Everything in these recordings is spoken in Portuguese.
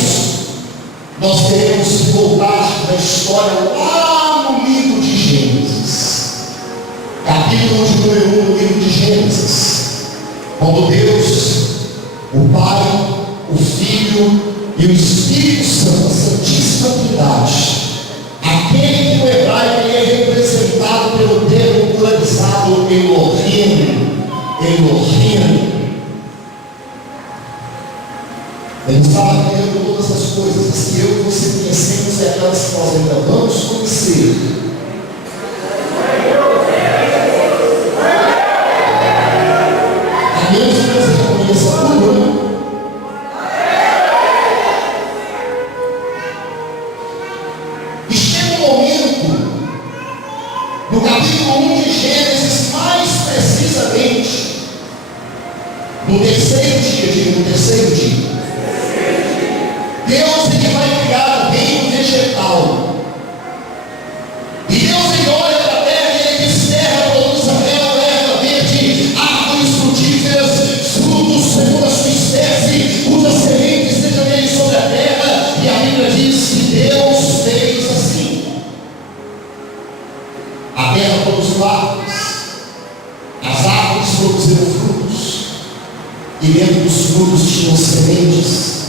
isso, nós teremos que voltar da história lá no livro de Gênesis, capítulo de número 1 do livro de Gênesis, quando Deus, o Pai, o Filho e o Espírito Santo, a Santíssima Trindade, aquele que o hebraico é representado pelo termo pluralizado Elohim, ele estava criando todas as coisas, as que eu e você conhecemos e aquelas que nós ainda vamos conhecer. A menos que você conheça tudo, e chega um momento, no capítulo 1 de Gênesis, mais precisamente, no terceiro dia, Deus ele vai criar o reino vegetal. E Deus ele olha para a terra e ele diz: terra, produz erva verde, árvores frutíferas, frutos segundo a sua espécie, cuja semente esteja nele sobre a terra. E a Bíblia diz que Deus fez assim. A terra produziu árvores, as árvores produziram frutos, e dentro dos frutos tinham sementes.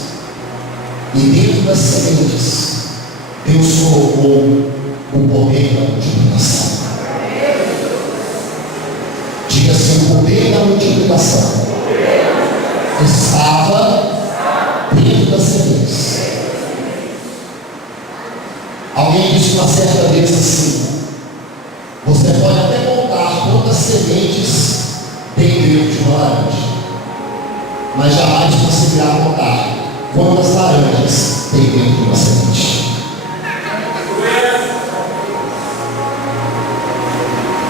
E dentro das sementes, Deus colocou o poder da multiplicação. Diga assim: o poder da multiplicação estava dentro das sementes. Alguém disse uma certa vez assim: você pode até contar quantas sementes tem dentro de uma laranja, mas jamais conseguirá contar quantas laranjas tem dentro de uma semente.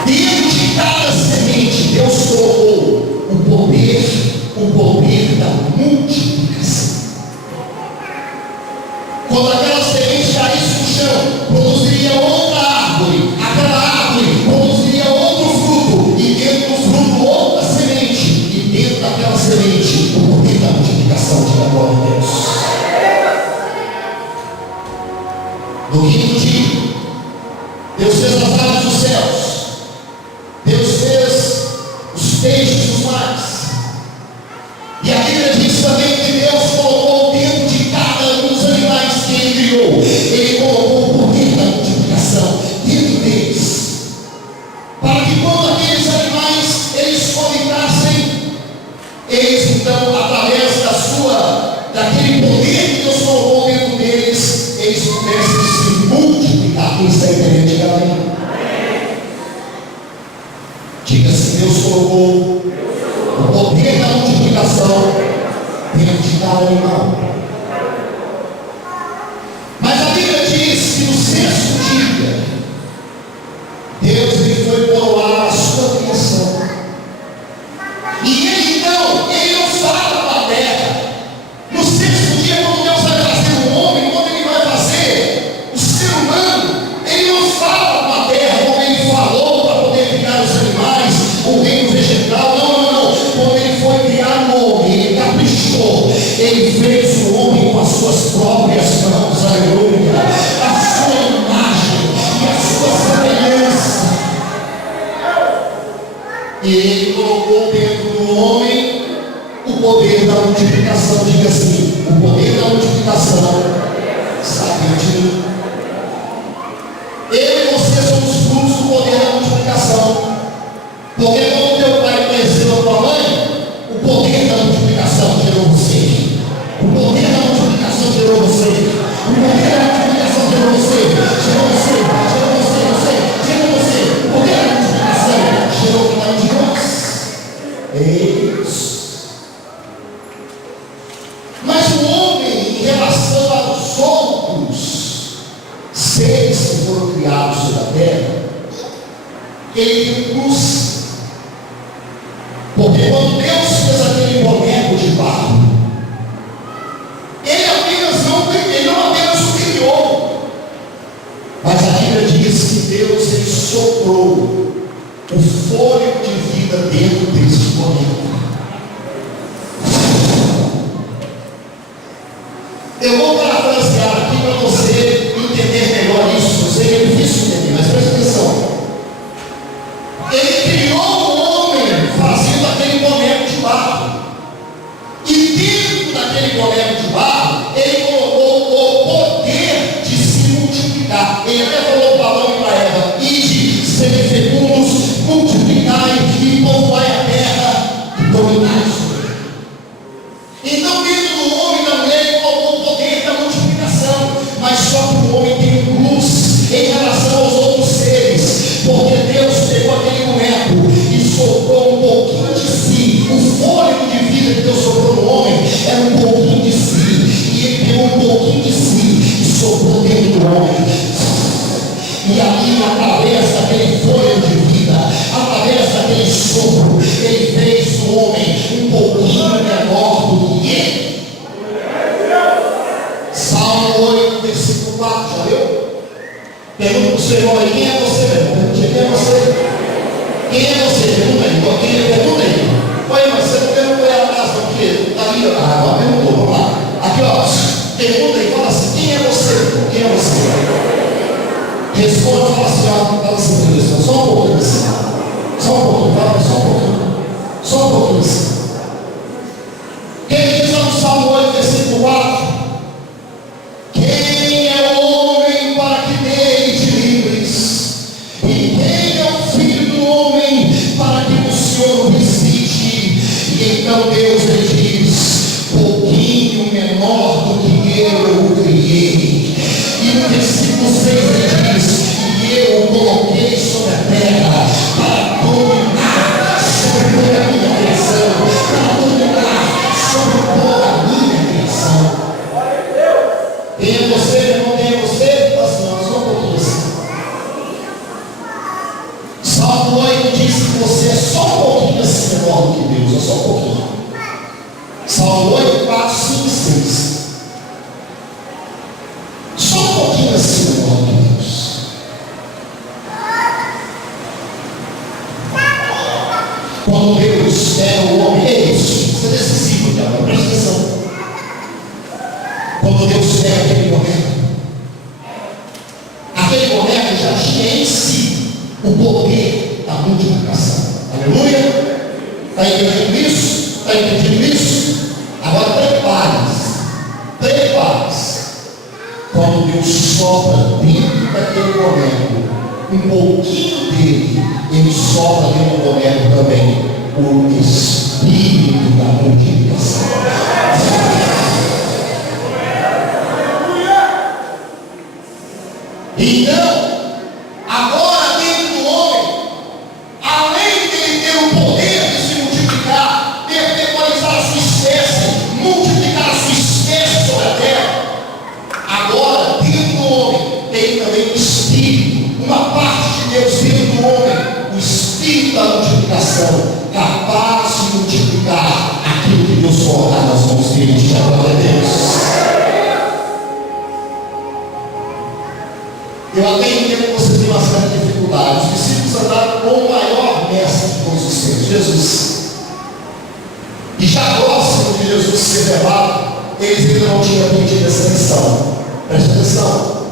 Dentro de cada semente, Deus colocou o poder da multiplicação. Quando aquela semente caísse no chão, produziria outra árvore. Aquela árvore produziria outro fruto. E dentro do fruto, outra semente. E dentro daquela semente, o poder da multiplicação de glória a Deus. No quinto dia, Deus fez as aves dos céus. Deus fez os peixes dos mares. E a Bíblia diz também que Deus colocou dentro de cada um dos animais que Ele criou. Ele colocou o poder da multiplicação dentro deles. Para que quando aqueles animais eles comentassem, eles então, através daquele poder que Deus colocou dentro deles, eles pudessem se multiplicar. Quem está entendendo, diga amém. Diga assim: Deus colocou o poder da multiplicação dentro de cada animal. Mas a Bíblia diz que no sexto dia, Deus ele foi coroar a sua criação. E ele então, ele não fala para a terra. No sexto dia, quando Deus vai fazer o homem, quando ele vai fazer o ser humano, ele não fala para a terra como ele falou para poder criar os animais, o reino vegetal. Não. Quando ele foi criar o homem, ele caprichou. Ele fez o homem com as suas próprias mãos, aleluia, a sua imagem e a sua semelhança. E ele colocou dentro do homem o poder da multiplicação. Diga assim: o poder da multiplicação está dentro de mim. Eu e você somos frutos do poder da multiplicação. Porque quando teu pai conheceu a tua mãe, o poder da multiplicação gerou você. O poder da multiplicação gerou você. O poder da multiplicação gerou você. Gerou você. O poder da multiplicação gerou cada um de nós. É isso. Mas o homem, em relação aos outros seres que foram criados sobre a terra, ele tem um plus. Porque quando Deus fez aquele boneco de barro, ele não apenas o criou, mas a Bíblia diz que Deus ele soprou o fôlego de vida dentro desse boneco. Eu vou parafrasear aqui para você entender melhor isso. Eu sei que é difícil entender, mas presta atenção. Ele criou o homem fazendo aquele boneco de barro. E dentro daquele boneco de barro, ele colocou o poder de se multiplicar. Ele até falou para Adão e para Eva: ide, sede fecundos, multiplicai e povoai a terra e dominai sobre ela. Então, dentro do homem e da mulher, ele colocou o poder da multiplicação. Mas só que o homem tem um plus em relação aos outros seres, porque Deus pegou aquele boneco e soprou um pouquinho de si. O fôlego de vida que Deus soprou no homem era um pouquinho de si, e ele pegou um pouquinho de si e soprou dentro do homem. E ali, através daquele fôlego de vida, através daquele sopro, ele fez do homem um pouquinho menor do que ele. Salmo 8, versículo 4, já leu? Pergunta para o seu irmão aí: quem é você, meu irmão? Quem é você? Quem é você? Pergunta aí. Pergunta aí. Oi, mas você não perguntou aí atrás, porque está ali, agora perguntou, vamos lá. Aqui, ó, pergunta aí, fala assim: quem é você? Quem é você? Responde, fala assim, ó, fala assim, só um pouquinho assim. Só um pouquinho, fala só um pouquinho. Só um pouquinho assim. Quem diz lá no Salmo 8, versículo 4? Quem é o homem para que dele te livres? E quem é o filho do homem para que o Senhor o visite? E então Deus lhe diz: pouquinho menor do que eu o criei. E no versículo 6 ele diz: e eu o coloquei sobre a terra para dominar sobre toda a minha criação, para dominar sobre toda a minha criação. Quem é você, meu irmão? Quem é você? Assim, só um pouquinho assim. Salmo 8 diz que você é só um pouquinho assim menor do que Deus, é só um pouquinho. Salmo 8, 4, 5 e 6. Só um pouquinho assim menor do que Deus. Quando Deus era o homem, é isso. Isso é decisivo, cara, presta atenção. Quando Deus pega aquele boneco já tinha em si o poder da multiplicação. Aleluia? Está entendendo isso? Está entendendo isso? Agora prepare-se. Quando Deus sopra dentro daquele boneco um pouquinho dele, ele sopra dentro do boneco também o espírito da multiplicação. Então, agora dentro do homem, além dele ter o poder de se multiplicar, verticalizar a sua espécie, multiplicar a sua espécie sobre a terra, agora dentro do homem tem também o espírito, uma parte de Deus dentro do homem, o espírito da multiplicação, capaz de multiplicar aquilo que Deus colocar nas mãos dele. Diga glória a Deus. Eu até entendo que você tem uma certa dificuldade. Os discípulos andaram com o maior mestre de todos os tempos, Jesus. E já próximo de Jesus ser levado, eles ainda não tinham aprendido essa lição. Preste atenção.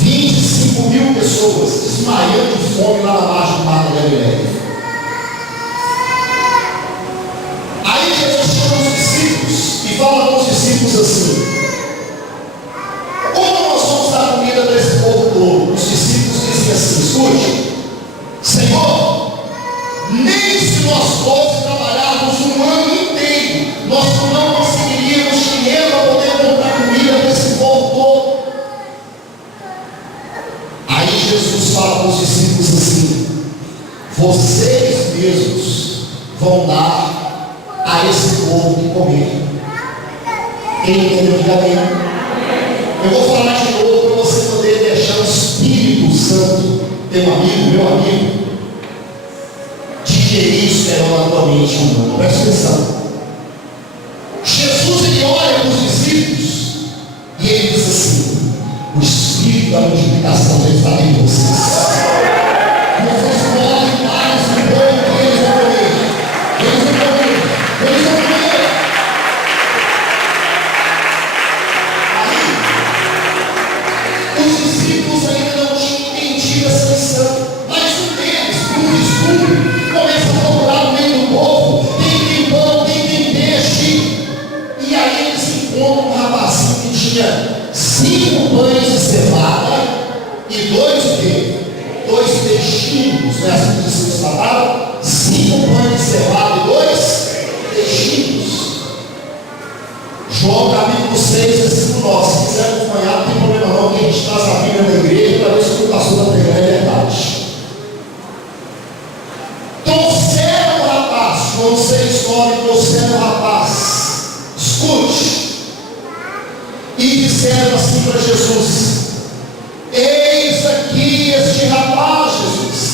25 mil pessoas desmaiando de fome lá na margem do mar da Galileia. Aí Jesus chama os discípulos e fala com os discípulos assim: como nós vamos dar comida para esse povo todo? Os discípulos dizem assim: escute, Senhor, nem se nós todos trabalharmos um ano inteiro, nós não conseguiríamos dinheiro para poder comprar comida para esse povo todo. Aí Jesus fala com os discípulos assim: vocês mesmos vão dar a esse povo que comer. Quem entendeu? Diga amém. Eu vou falar de novo para você poder deixar o Espírito Santo, teu amigo, meu amigo, digerir isso naturalmente humano. Presta atenção. Jesus, ele olha para os discípulos e ele diz assim: o Espírito da multiplicação já está em vocês. Vocês podem dar esse povo que eles vão comer. Eles vão comer. tinha 5 pães de cevada e 2 o quê? 2 peixinhos, não é assim que vocês falaram? 5 pães de cevada e 2 peixinhos. João capítulo 6, versículo 9. Se quiser acompanhar, não tem problema não, que a gente traz a Bíblia na igreja para ver se o pastor está pregando é verdade. Trouxeram o rapaz, João 6, 9, trouxeram o rapaz. Escute. E disseram assim para Jesus: eis aqui este rapaz, Jesus.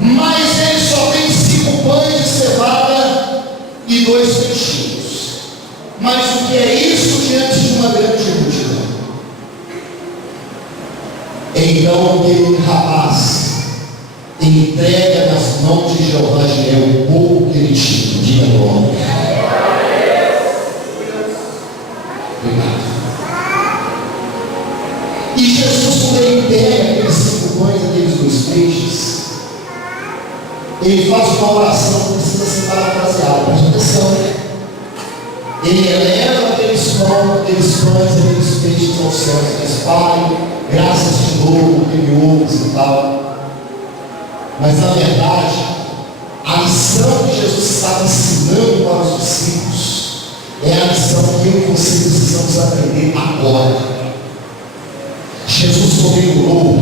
Mas ele só tem 5 pães de cevada e 2 peixinhos. Mas o que é isso diante de uma grande multidão? Então aquele rapaz entrega nas mãos de Jeová Jireh o pouco que ele tinha. Diga glória. Obrigado. E Jesus, quando ele pega aqueles 5 pães, aqueles 2 peixes, ele faz uma oração que precisa ser parafraseada. Presta atenção. Ele eleva aqueles pães, aqueles peixes aos céus, diz: Pai, graças te dou, porque me ouves e tal. Mas na verdade, a lição que Jesus estava ensinando para os discípulos é a lição que eu e você precisamos aprender agora. Jesus, quando ele orou,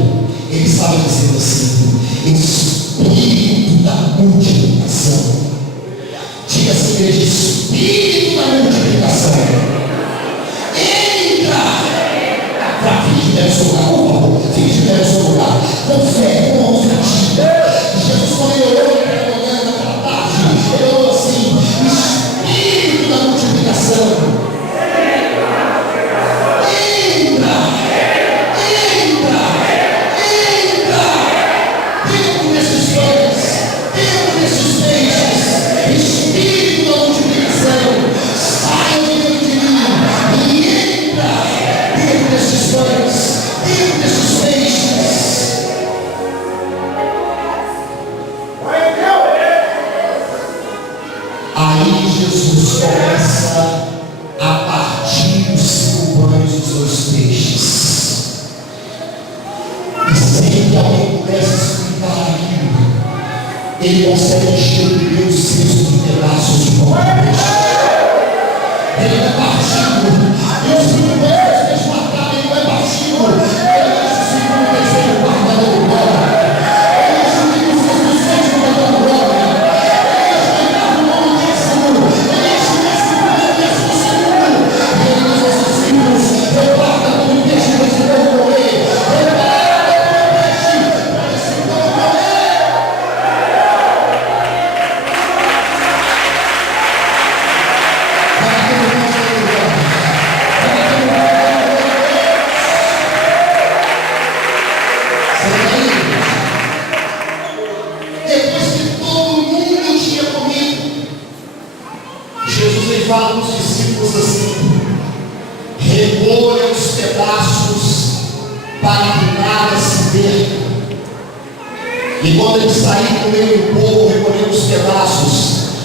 ele estava dizendo assim: Espírito da multiplicação. Diga assim, igreja: Espírito da multiplicação. Entra! Para fingir que deve seu lugar, por favor. Fingir que deve seu lugar. Com fé, com ousadia. Jesus, quando ele orou naquela manhã, naquela tarde, ele orou assim: Espírito da multiplicação. Aí Jesus começa a partir os 5 pães dos 2 peixes. E sem que alguém pudesse explicar aquilo, ele consegue distribuir os 6 pedaços de pão de peixe. Ele vai partindo, e os 5 pães de matar, ele vai partindo. Ele vai se segundo, terceiro, quarto, vai dando glória. Ele se o 6º, 7º, vai dando glória. Fala para os discípulos assim: recolha os pedaços para que nada se perca. E quando ele sair com ele, o povo recolhendo os pedaços,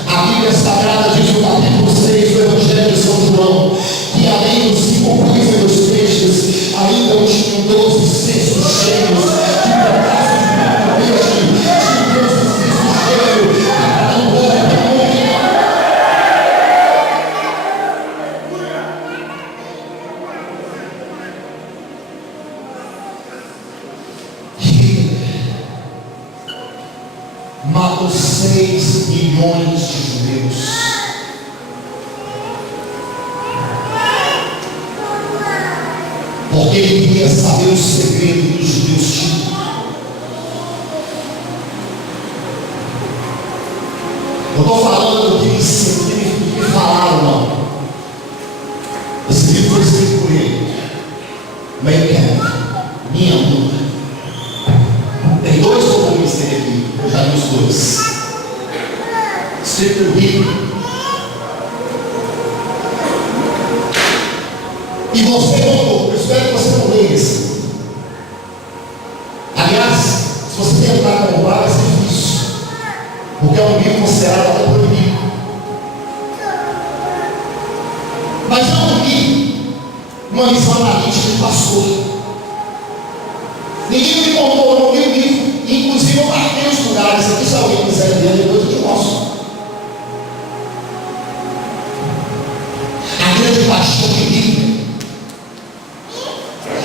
a Bíblia Sagrada diz no capítulo 6 do Evangelho de São João, que além dos 5 pães e 2 peixes, ainda tinham 12 cestos cheios de pedaços de pão de peixe, tinham 12 cestos cheios de cada um. Matou 6 milhões de judeus. Porque ele queria saber o segredo que os judeus tinham. Eu estou falando do que me falaram, não. Esse livro foi escrito por ele. Minha luta. Tem 2 volumes dele aqui, eu já li os 2. Escrito por livro. E você não, eu espero que você não leia esse. Aliás, se você tentar comprar, vai ser difícil. Porque é um livro considerado até proibido. Mas é um livro uma visão analítica de pastor. Ninguém me contou, não vi o livro. Inclusive eu marquei os lugares aqui, se alguém quiser ler, depois eu te mostro. A grande paixão de Hitler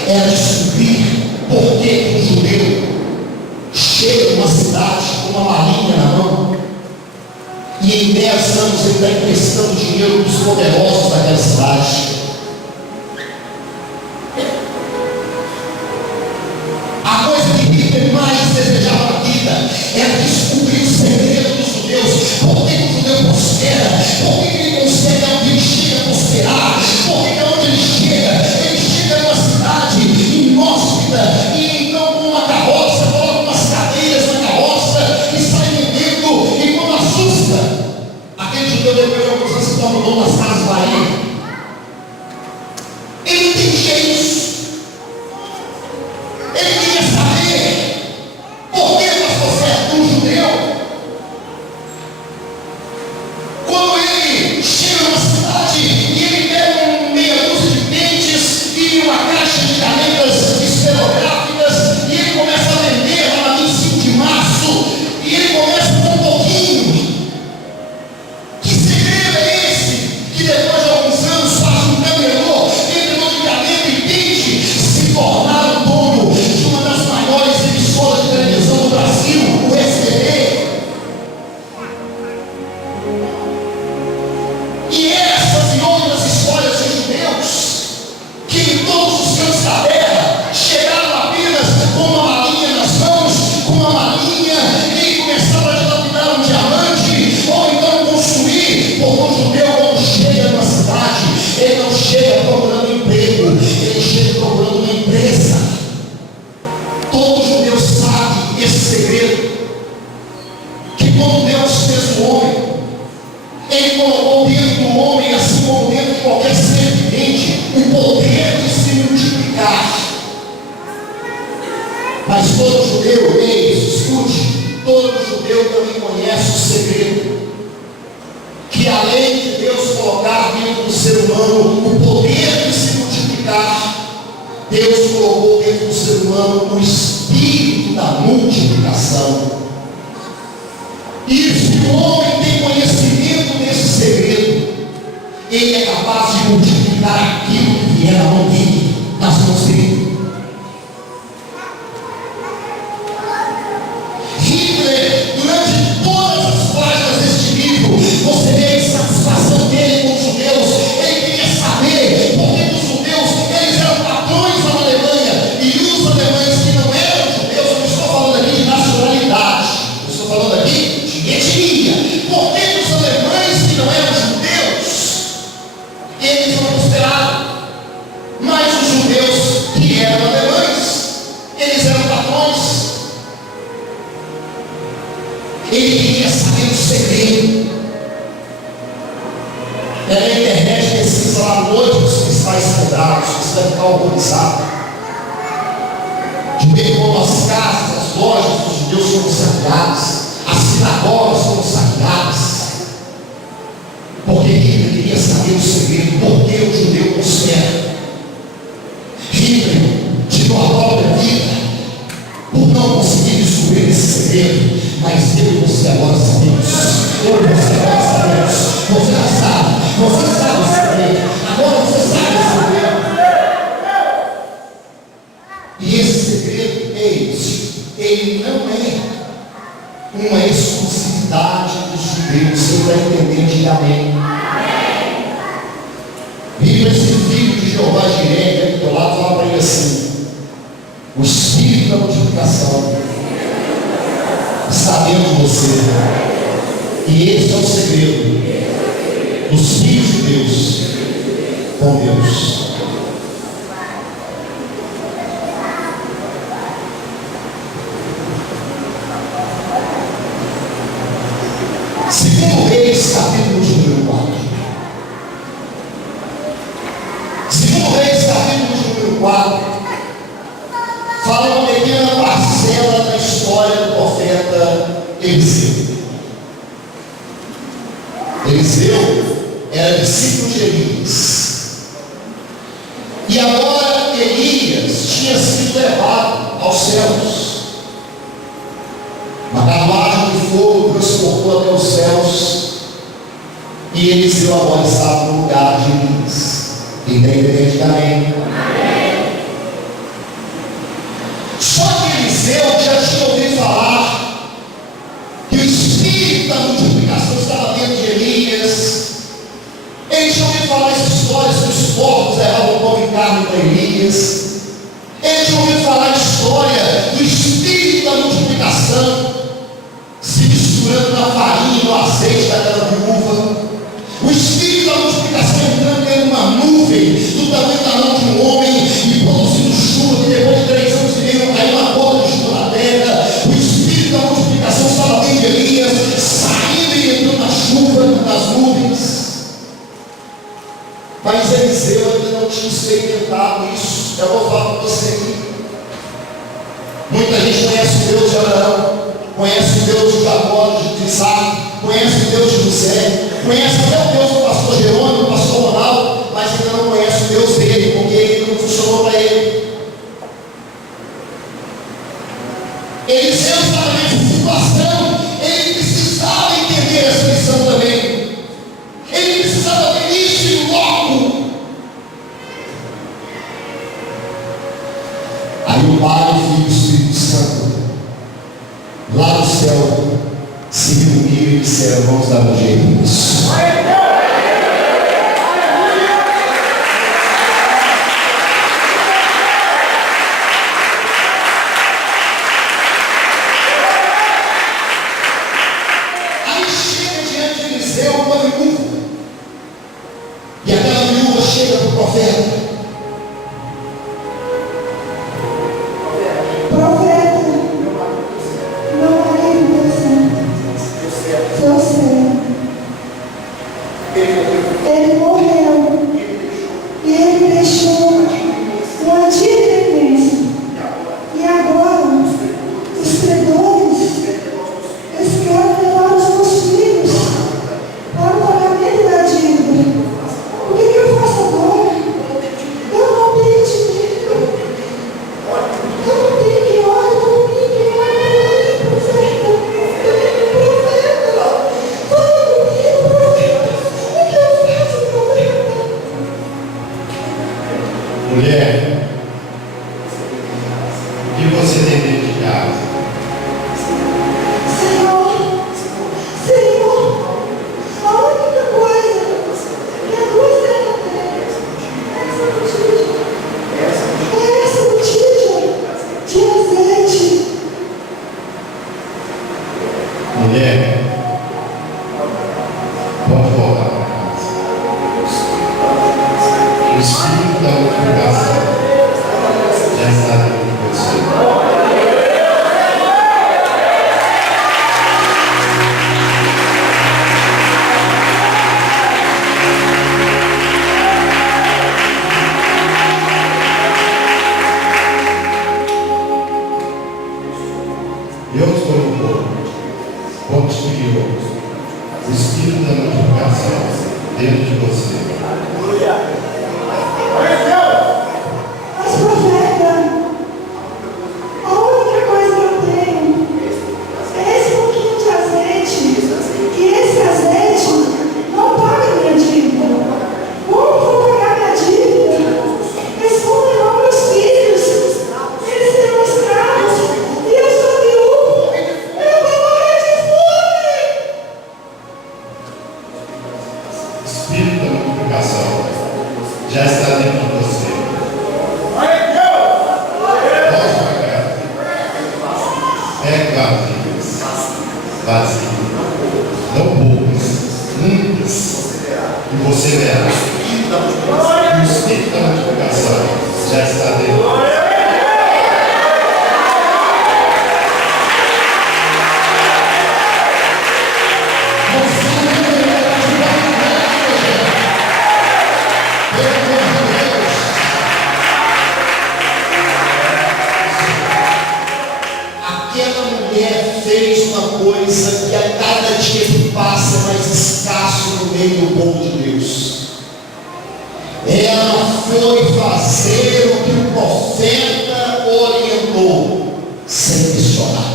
era descobrir por que um judeu chega numa cidade com uma malinha na mão e em 10 anos ele está emprestando dinheiro dos poderosos daquela cidade. A coisa que Hitler mais desejava na vida era descobrir o segredo dos judeus. Por que o judeu prospera? Por que ele consegue onde ele chega a prosperar? Por que onde ele chega numa cidade inóspita e então com uma carroça, coloca umas cadeiras na carroça e sai vendendo, e quando assusta, aquele judeu depois de alguns anos se torna dono das casas Bahia. Ele entendia isso. Ele queria saber por que pastor Sérgio, um judeu, quando ele chega numa cidade e ele pega meia dúzia de pentes e uma caixa de canetas esferográficas e ele começa a vender lá na 25 de março e ele começa com um pouquinho. Que segredo é esse? Que depois de alguns anos faz um camelô, vendedor de caneta e pente, se tornaram dono de uma das maiores emissoras de televisão do Brasil, o SBT. E essas e outras histórias de judeus que em todos os cantos da terra chegaram apenas com uma malinha nas mãos, com uma malinha e começaram a dilapidar um diamante ou então construir, porque o judeu quando chega numa cidade, ele não chega procurando emprego, ele chega procurando uma empresa. Todo judeu sabe esse segredo, que quando Deus fez o homem, ele colocou dentro do homem, assim como dentro de qualquer ser vivente, o poder de se multiplicar. Mas todo judeu, escute, todo judeu também conhece o segredo, que além de Deus colocar dentro do ser humano o poder de se multiplicar, Deus colocou dentro do ser humano o espírito da multiplicação. E se o homem tem conhecimento desse segredo, ele é capaz de multiplicar aquilo que vier na mão dele, nas mãos dele. Hitler, durante todas as páginas deste livro, você vê a insatisfação dele com os judeus. Ele queria saber por que os judeus eles eram patrões lá na Alemanha e os alemães que não eram judeus, eu não estou falando aqui de nacionalidade, eu estou falando aqui de etnia. Por que os alemães que não eram judeus eles não prosperaram? Mas os judeus que eram alemães, eles eram patrões. Ele queria saber o segredo. Na internet pesquisa lá à noite os cristais quebrados, você vai ficar horrorizado de ver como as casas, as lojas dos judeus foram saqueadas, as sinagogas foram saqueadas. Porque Hitler queria saber o segredo, por que o judeu prospera. Hitler tirou a própria vida por não conseguir descobrir esse segredo, mas eu e você agora sabemos. Eu e você agora sabemos. Você já sabe, você sabe o segredo. Agora você sabe o segredo. E esse segredo é esse. Ele não é uma exclusividade dos judeus. Você vai entender, diga amém. Viva esse filho de Jeová Jireh, aqui do teu lado, fala para ele assim: o espírito da multiplicação está dentro de você. E esse é o segredo dos filhos de Deus com Deus. Segundo Reis, capítulo de número 4. Segundo Reis, capítulo de número 4, fala uma pequena parcela da história do profeta Eliseu. Eliseu era discípulo de Elias. E agora Elias tinha sido levado aos céus. Uma carruagem de fogo transportou até os céus. E Eliseu agora estava no lugar de Elias. Quem tem entende também? Só que Eliseu já tinha ouvido falar que o espírito da multiplicação estava dentro de Elias. Ele tinha ouvido falar essa história que os porcos levavam pão e carne para Elias. Ele tinha ouvido falar a história do espírito da multiplicação se misturando na farinha e no azeite daquela viúva. O espírito da multiplicação entrando em uma nuvem do tamanho da mão de um homem e produzindo chuva, que depois de 3 anos e meio caiu uma gota de chuva na terra. O espírito da multiplicação estava dentro de Elias, saindo e entrando na chuva, nas nuvens. Mas Eliseu ainda não tinha experimentado isso. Eu vou falar para você aqui. Muita gente conhece o Deus de Abraão, conhece o Deus de Jacó, de Isaac, conhece o Deus de José, conhece até o Deus do pastor Jerônimo, do pastor Ronaldo, mas ainda não conhece o Deus dele, porque ele não funcionou para ele. Eliseu estava nessa situação, ele precisava entender essa lição também. Ele precisava ver isso em loco. Aí o Pai, o Filho e o Espírito Santo, lá no céu, se reuniram e disseram: vamos dar um jeito nisso. Aí chega diante de Eliseu uma viúva, e aquela viúva chega para o profeta. Mulher, o que você tem dentro de casa? Senhor, a única coisa que a tua serva tem é essa botija de azeite. Mulher, pode voltar para casa. O espírito da multiplicação já está dentro de você. Eu estou no corpo, como criou o espírito da multiplicação dentro de você. Mas, profeta, a única coisa que eu tenho é esse pouquinho de azeite. E esse azeite não paga minha dívida. Como vou pagar minha dívida? Eles vão levar meus filhos. Eles serão escravos. E eu sou viúva. Eu vou morrer de fome. O espírito da multiplicação já está dentro de você. Vazias, não poucas, muitas, e você verá. E o espírito da multiplicação já está dentro. Aquela mulher fez uma coisa que a cada dia que passa é mais escasso no meio do povo de Deus. Ela foi fazer o que o profeta orientou, sem questionar.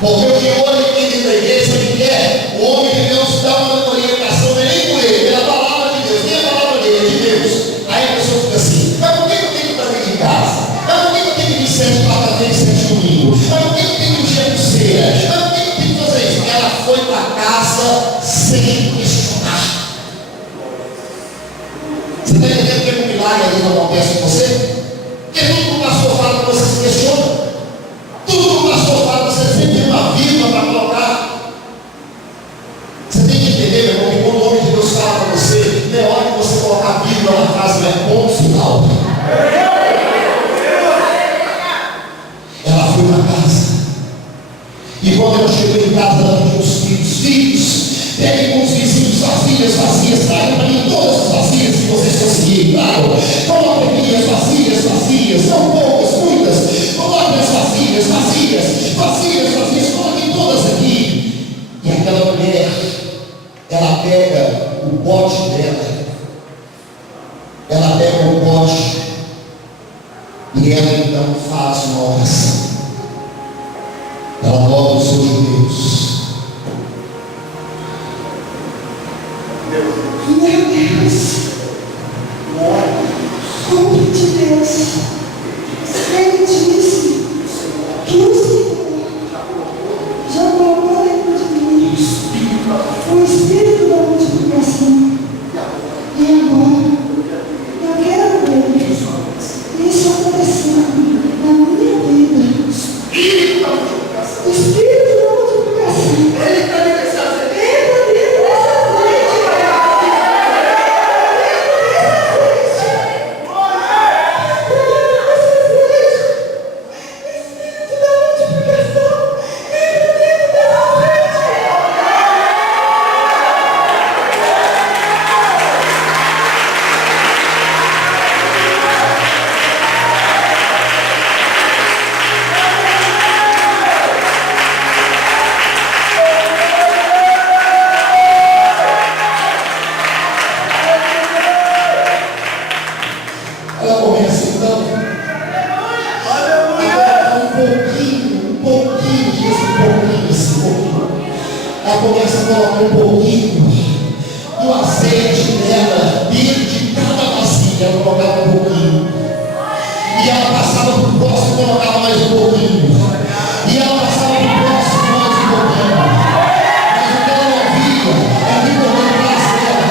Porque o que hoje aqui dentro da igreja, sabe o que é? O homem de Deus dá uma orientação, não é nem com ele, pela palavra de Deus, nem a palavra dele, é de Deus. Aí a pessoa fica assim: mas por que eu tenho que estar dentro de casa? Mas por que eu tenho que vir sempre para fazer sete domingo? Mas por que eu tenho que ir dia de ceia? Mas por que eu tenho que fazer isso? Ela foi para casa sem questionar. Você está entendendo que um milagre ali não acontece com você? Porque tudo que o pastor fala, você se questiona. Tudo que o pastor fala, você sempre tem uma vírgula para colocar. Você tem que entender, meu irmão, que quando o homem de Deus fala para você, não é hora que você colocar a vírgula na frase, não é ponto final. Ela foi para casa. E quando ela chegou em casa, ela pediu os filhos, peguem com os vizinhos vasilhas, tragam para mim todas as vasilhas que vocês conseguirem, claro. Coloquem aqui as vasilhas, não poucas, muitas. Coloquem as vasilhas, coloquem todas aqui. E aquela mulher, ela pega o bote dela, e ela então faz uma oração. Ela dobra os seus joelhos. Meu Deus, como de Deus, ele disse que o Senhor já colocou dentro de mim o espírito da multiplicação. E agora eu quero ver isso acontecendo na minha vida. O espírito da multiplicação. Ele está dentro dessa ela começa a colocar um pouquinho do azeite dela dentro de cada vasilha. Ela colocava um pouquinho, e ela passava para o próximo e colocava mais um pouquinho, e ela passava para o próximo mais um pouquinho. Mas o que ela não via é que por detrás dela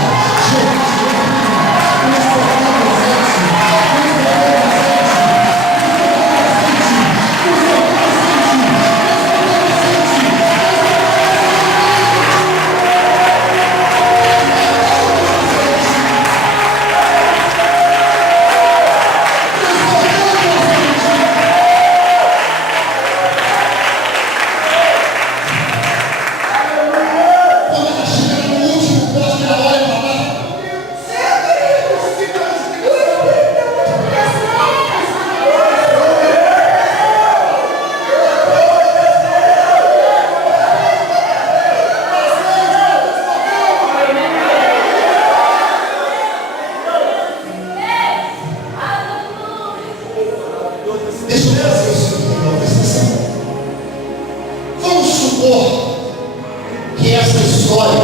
que essa história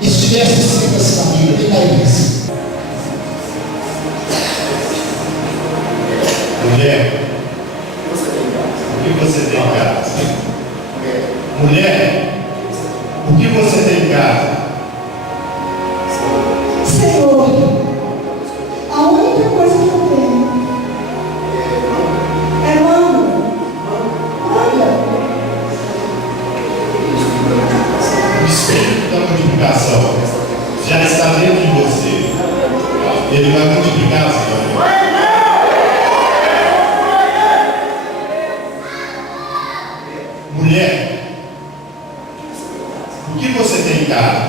estivesse escrita assim na Bíblia, vem cá, igreja. Mulher, o que você tem em casa? Mulher, o que você tem em casa? Senhor, a única coisa que eu tenho é manga. O espírito da multiplicação já está dentro de você. Ele vai multiplicar as coisas. Mulher, o que você tem em casa?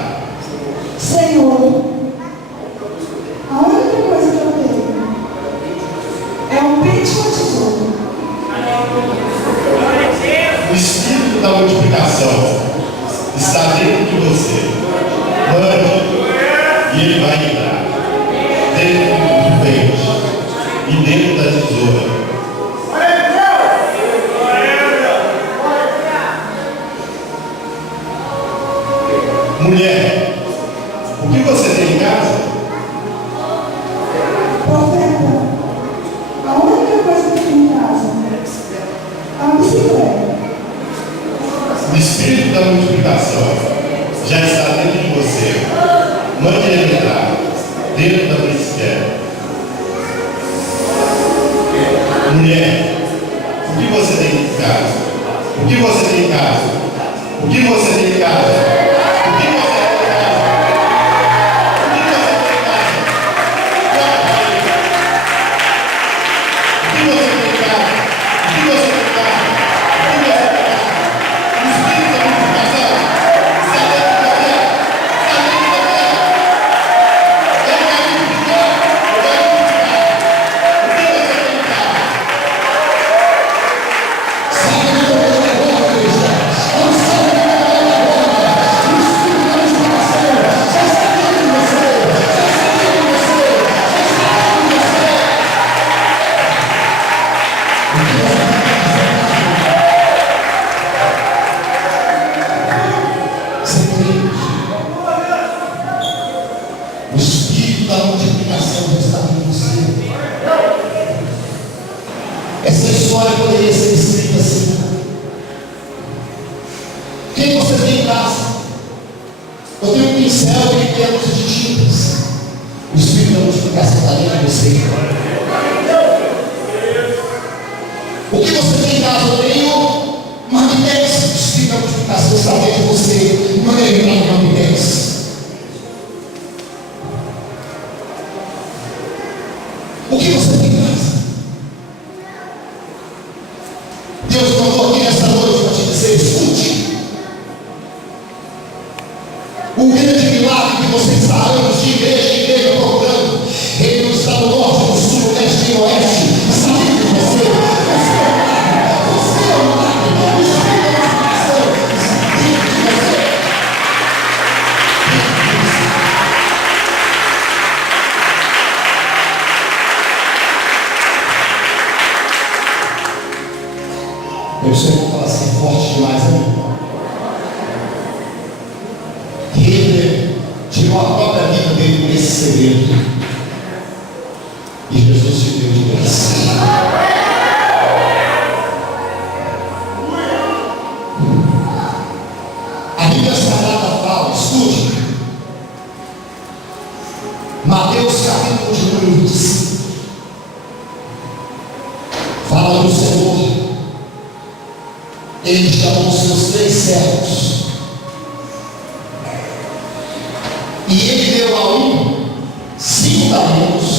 Senhor, a única coisa que eu tenho é um pente e uma tesoura. O espírito da multiplicação está dentro de você. Mande, e que você tem em casa? Profeta, a única coisa que eu tenho em casa é uma bicicleta. O espírito da multiplicação já está dentro de você. Mande ele entrar dentro da bicicleta. Mulher, o que você tem em casa? O que você tem em casa? O que você tem em casa? O que você tem em casa? O espírito da multiplicação já está em você. Essa história poderia ser escrita assim. Quem você tem em casa? Eu tenho um pincel e pelos de tintas. O espírito da multiplicação está dentro de você. O que você tem em casa? Eu tenho marmitex. O espírito da multiplicação está dentro de você. Não é ligado ao marmitex. O que você tem em casa? Deus mandou aqui nessa noite para te dizer: escute. O grande milagre que você está anos de igreja em igreja procurando, ele não está no norte, no sul, no leste e no oeste. Está dentro de você. Você é um milagre. O espírito da multiplicação está dentro de você. Eu sei que vou falar assim forte demais, né? Ele tirou a própria vida dele por esse segredo. E Jesus te deu de graça. A Bíblia Sagrada fala, escute. Mateus capítulo de número 25. Fala do Senhor. Ele chamou os seus 3 servos. E ele deu a um 5 talentos.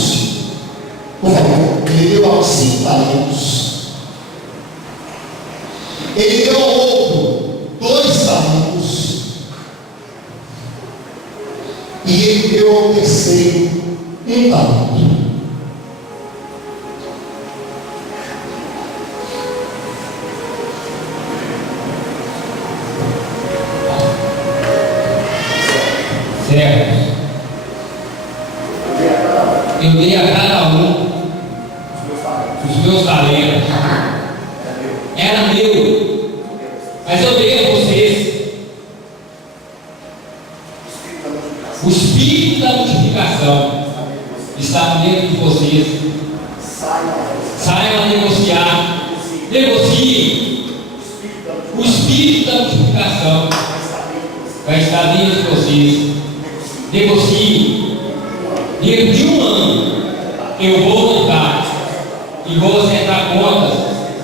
Por favor, ele deu a um 5 talentos. Ele deu ao outro 2 talentos. E ele deu ao terceiro 1 talento. Eu dei a cada um os meus talentos. Era meu, mas eu dei a vocês. O espírito da multiplicação está dentro de vocês. Saiam a negociar. Negociem. O espírito da multiplicação vai estar dentro de vocês. Negociem. Dentro de um ano eu vou voltar e vou acertar contas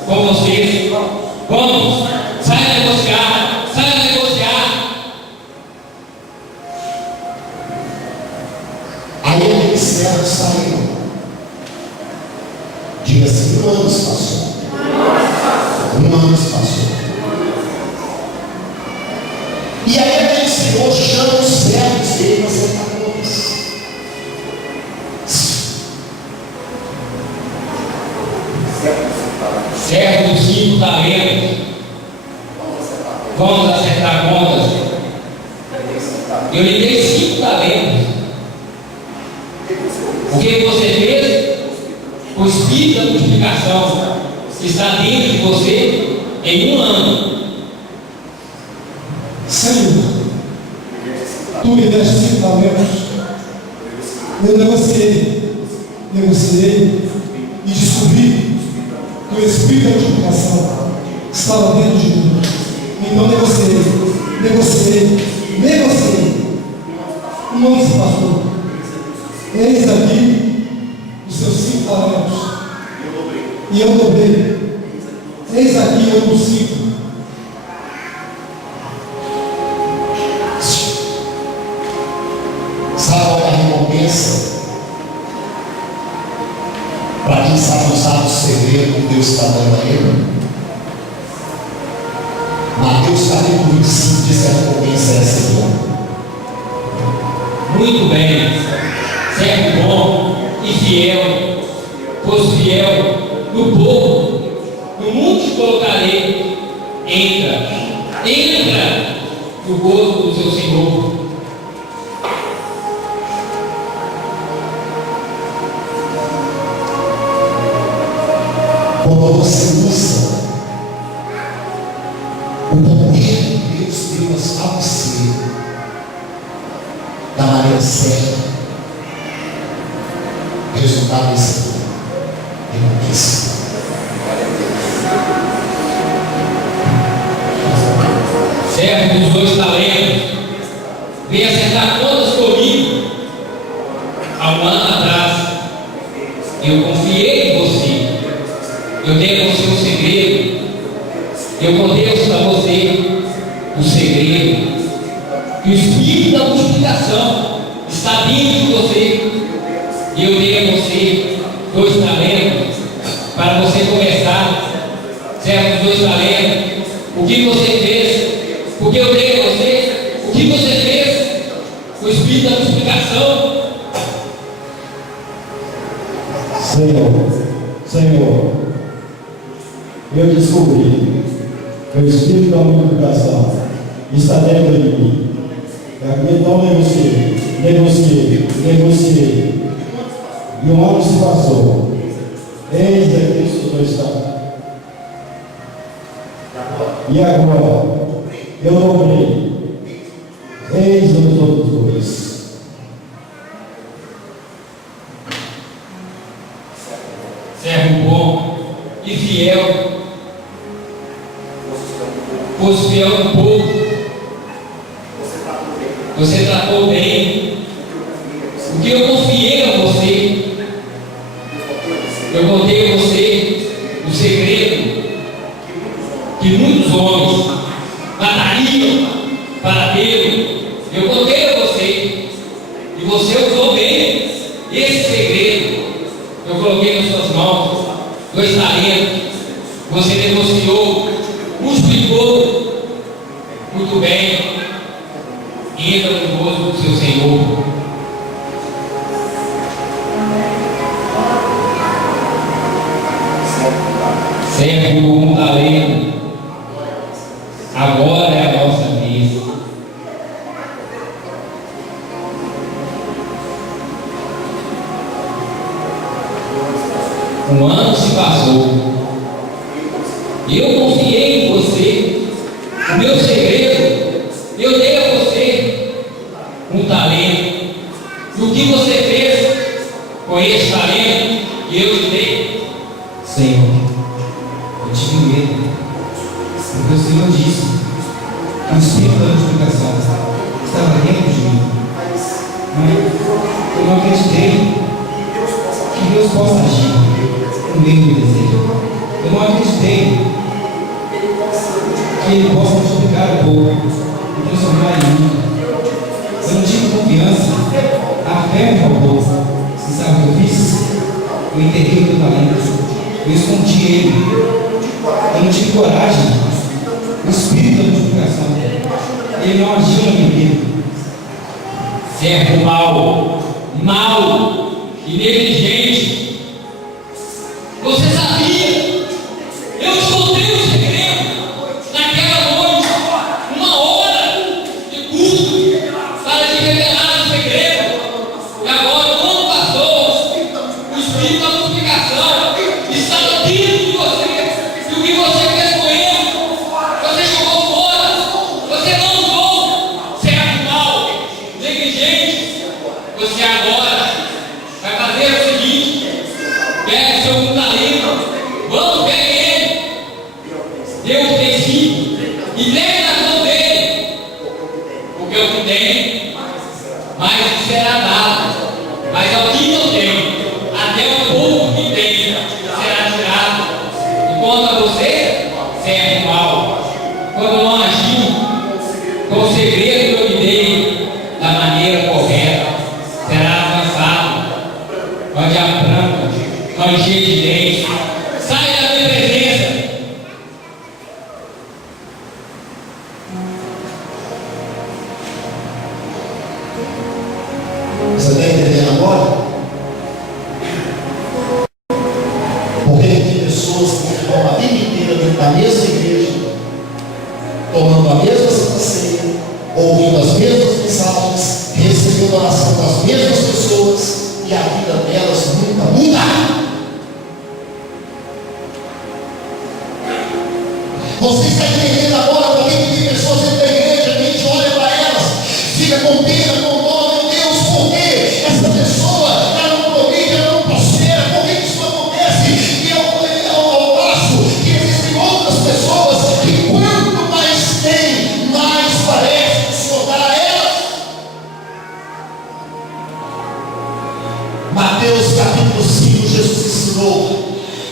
com vocês. Vamos, saia a negociar, saia a negociar. Aí aqueles servos saíram. Diga assim: 1 ano se passou. 1 ano se passou. E aí aquele Senhor chama os servos dele para acertar contas. Servo dos 5 talentos. Vamos acertar contas. Eu lhe dei 5 talentos. O que você fez? O espírito da multiplicação está dentro de você em 1 ano. Senhor, tu me deste 5 talentos. Eu negociei e descobri que o espírito da multiplicação estava dentro de mim. Então negociei. Um ano se passou. Eis aqui os seus 5 talentos. E eu dobrei. Eis aqui outros 5. Sabe qual é a recompensa? Para quem sabe usar o segredo que Deus está dando a ele. Mateus capítulo 25 diz que a recompensa é essa aqui. Muito bem, servo bom e fiel, pois fiel no pouco, no mundo te colocarei. Entra no gozo do seu Senhor. Quando você usa o poder que Deus deu a você da maneira certa, o resultado é esse. Recompensa. Servo dos 2 talentos, vem acertar contas comigo. Há um ano atrás, eu confiei em você. Eu dei a você um segredo. Eu contei a você o segredo. Que o espírito da multiplicação está dentro de você. E eu dei a você 2 talentos para você começar. Servo dos 2 talentos, o que você fez? Porque eu dei a você, o que você fez? O espírito da multiplicação. Senhor, eu descobri que o espírito da multiplicação está dentro de mim. Então negociei. E um ano se passou. Eis aqui os 2 talentos. E agora, eu dobrei. Eis os outros 2. Servo bom e fiel, pois fiel no pouco, você tratou bem. O que eu confiei a você, eu contei a você o segredo que muitos homens matariam para tê-lo. Eu contei a você e você usou bem esse segredo. Eu coloquei nas suas mãos 2 talentos. Você negociou, multiplicou. Muito bem. Entra no gozo do seu Senhor. Servo com 1 talento. Agora é a nossa vez. Um ano se passou. Eu confiei em você. O meu segredo, eu dei a você 1 talento. E o que você fez com esse talento que eu te dei? Senhor, eu tive medo, porque o Senhor disse que o espírito da multiplicação estava dentro de mim. Mas eu não acreditei que Deus possa agir no meio do meu desejo. Eu não acreditei que Ele possa multiplicar o pouco e transformar em muito. Eu não tive confiança, a fé me roubou. Você sabe o que eu fiz? Eu enterrei o meu talento, eu escondi ele. Eu não tive coragem. O espírito da multiplicação, ele não agiu na minha vida. Servo mau e negligente. Você sabia? Eu te contei o segredo naquela noite, 1 hora de culto para te revelar o segredo. E agora, quando passou, o espírito da multiplicação estava dentro de você. E o que você fez com ele? Você jogou fora. Você não usou. Servo mau, negligente. Você agora está entendendo agora? Porque tem pessoas que estão a vida inteira dentro da mesma igreja, tomando a mesma Santa Ceia, ouvindo as mesmas mensagens, recebendo a oração das mesmas pessoas, e a vida delas nunca muda. Você está entendendo agora porque tem pessoas dentro da igreja que a gente olha para elas, fica com pena, com dó, meu Deus, por que essa pessoa ela não progride, ela não prospera, por que isso acontece? E ao passo que existem outras pessoas que quanto mais tem, mais parece que o Senhor dá a elas. Mateus capítulo 5, Jesus ensinou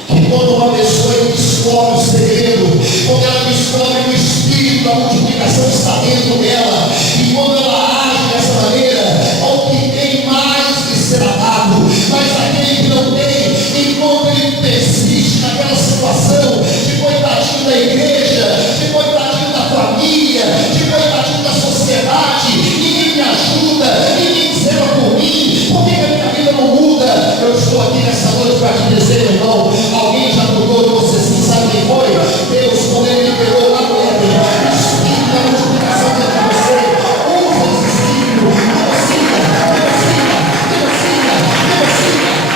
que quando uma pessoa descobre o segredo, quando ela descobre que o espírito da multiplicação está dentro dela, e quando ela age dessa maneira, ao que tem mais lhe será dado, mas aquele que não tem, enquanto ele persiste naquela situação de coitadinho da igreja, de coitadinho da família, de coitadinho da sociedade, ninguém me ajuda, ninguém zela por mim, por que a minha vida não muda? Eu estou aqui nessa noite para te dizer, meu irmão, alguém já mudou de você, sim, sabe quem foi? Deus, quando ele liberou lá no Éden, o espírito da multiplicação dentro de você, usa esse espírito, negocia,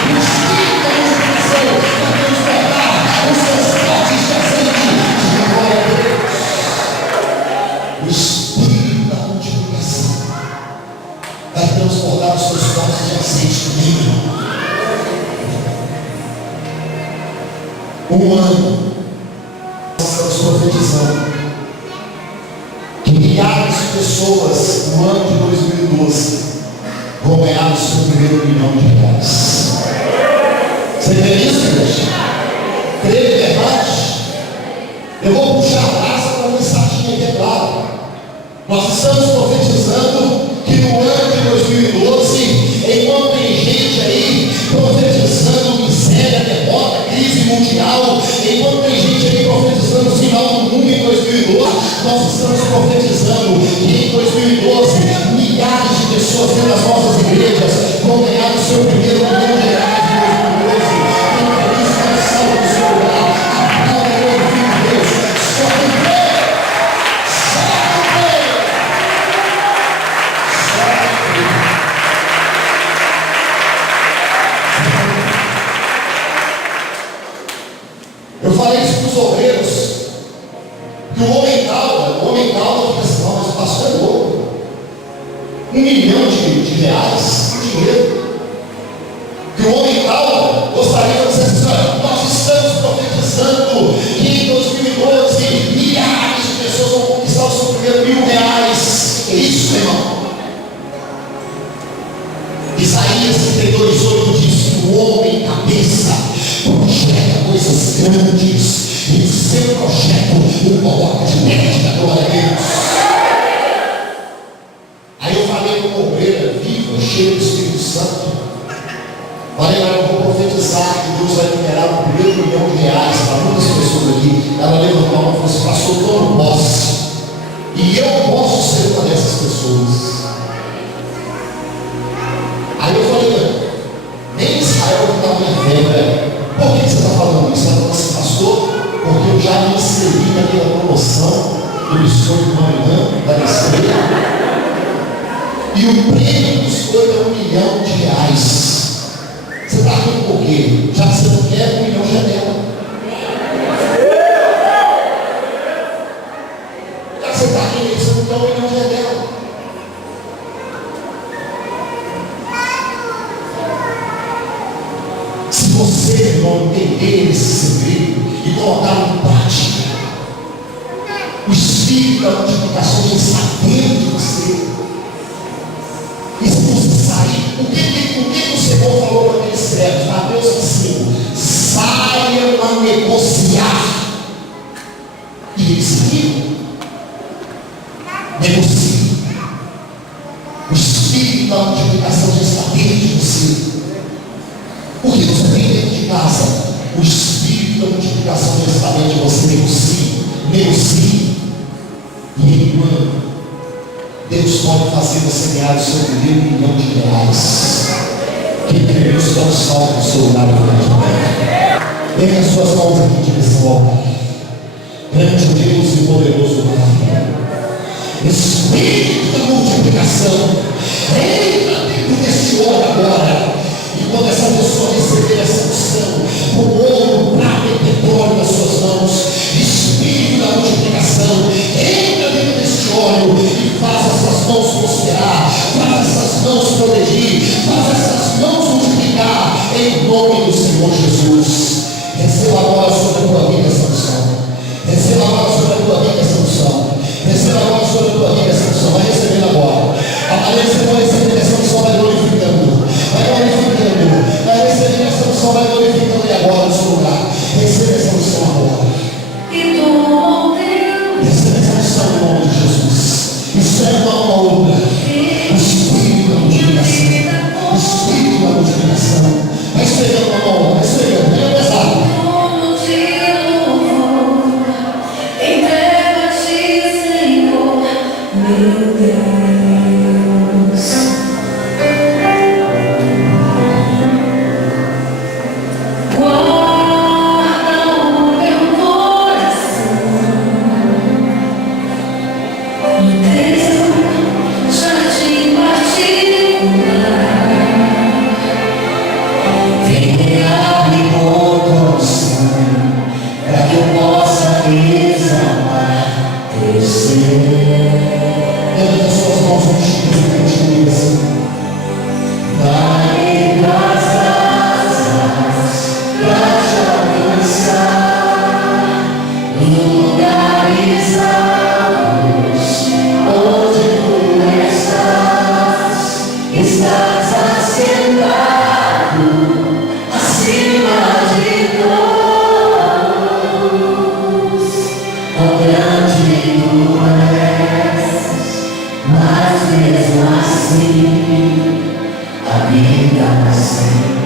o espírito da multiplicação para transformar os seus potes de azeite de glória a Deus. O espírito da multiplicação vai transformar os seus potes de azeite nele. Um ano, nós estamos profetizando que milhares de pessoas no ano de 2012 vão ganhar o seu primeiro R$1 milhão. Você vê isso, igreja? Crê de verdade? Eu vou puxar a brasa para uma mensadinha aqui, é claro. Nós estamos profetizando que no ano de 2012, enquanto tem gente aí profetizando miséria, derrota, crise mundial, enquanto tem gente aí profetizando o final do mundo em 2012, nós estamos profetizando que em 2012 milhares de pessoas dentro das nossas igrejas vão ganhar o seu primeiro R$1 milhão em 2012. Então, feliz canção do seu lugar, aplauda o Filho de Deus, só com fé, só com fé, só com fé. Eu falei isso para os obreiros, que o homem calma fica assim, não, mas o pastor é louco. R$1 milhão de reais, dinheiro. Que o homem calma gostaria de dizer assim, olha, nós estamos profetizando que em 2012 milhares de pessoas vão conquistar o seu primeiro R$1.000. É isso, meu irmão. Isaías 32:8 diz que o homem cabeça projeta coisas grandes, e o seu projeto o coloca de pé da glória a Deus. Aí eu falei com uma obreira viva, cheia do Espírito Santo. Falei, eu vou profetizar que Deus vai liberar o primeiro R$1 milhão para muitas pessoas aqui. Ela levantou a mão e falou assim, pastor, eu não posso. E eu posso ser uma dessas pessoas. Aí eu falei, nem Israel que está minha fé, velho. Por que você está falando isso? Ela falou assim, pastor, porque eu já me inscrevi naquela promoção do biscoito do Marinã, da Nestlé. E o prêmio do biscoito é R$1 milhão. Você está rindo por quê? Já que você não quer, R$1 milhão já é dela. Já que você está rindo, você não quer, R$1 milhão já é dela. Se você não entender esse segredo e colocar em prática, o espírito da multiplicação já está dentro de você. E se você sair, o que o Senhor falou para aqueles servos? Mateus 5, saiam a negociar. E eles saíram. Negocie. O espírito da multiplicação já está dentro de você. Porque você tem dentro de casa, o espírito da multiplicação já está dentro de você. Negocie. E enquanto Deus pode fazer você ganhar o seu primeiro R$1 milhão. estão salvos no seu lugar de Pegue as suas mãos aqui em direção ao Pai. Grande Deus e poderoso Pai, Espírito da multiplicação, entra dentro deste óleo agora. E quando essa pessoa receber essa unção, o ouro, prata e petróleo nas suas mãos, Espírito da multiplicação, entra dentro deste óleo e faz essas mãos prosperar, faz essas mãos progredir, faz essas mãos multiplicar, em nome do Senhor Jesus. Receba agora sobre a tua vida essa unção. Receba agora sobre a tua vida essa unção. Receba agora sobre a tua vida essa unção. Vai recebendo agora. A maneira que você vai receber essa unção, vai glorificando. Vai glorificando. Vai recebendo essa unção, vai glorificando. E agora no seu lugar. Receba essa unção agora. Receba essa unção em nome de Jesus. Isso é uma obra. O Espírito da multiplicação. O Espírito da multiplicação. Vai esfregando a mão. Vai esfregando. Pega pesado. Meu Deus, guarda o meu coração no teu jardim particular. Vem abre o coração para que eu possa exalar teu ser. Levanta as suas mãos comigo assim. Dai graças para te alcançar lugares altos, onde tu estás assentado acima de todos. Quão grande tu és, mas mesmo assim habitas sempre.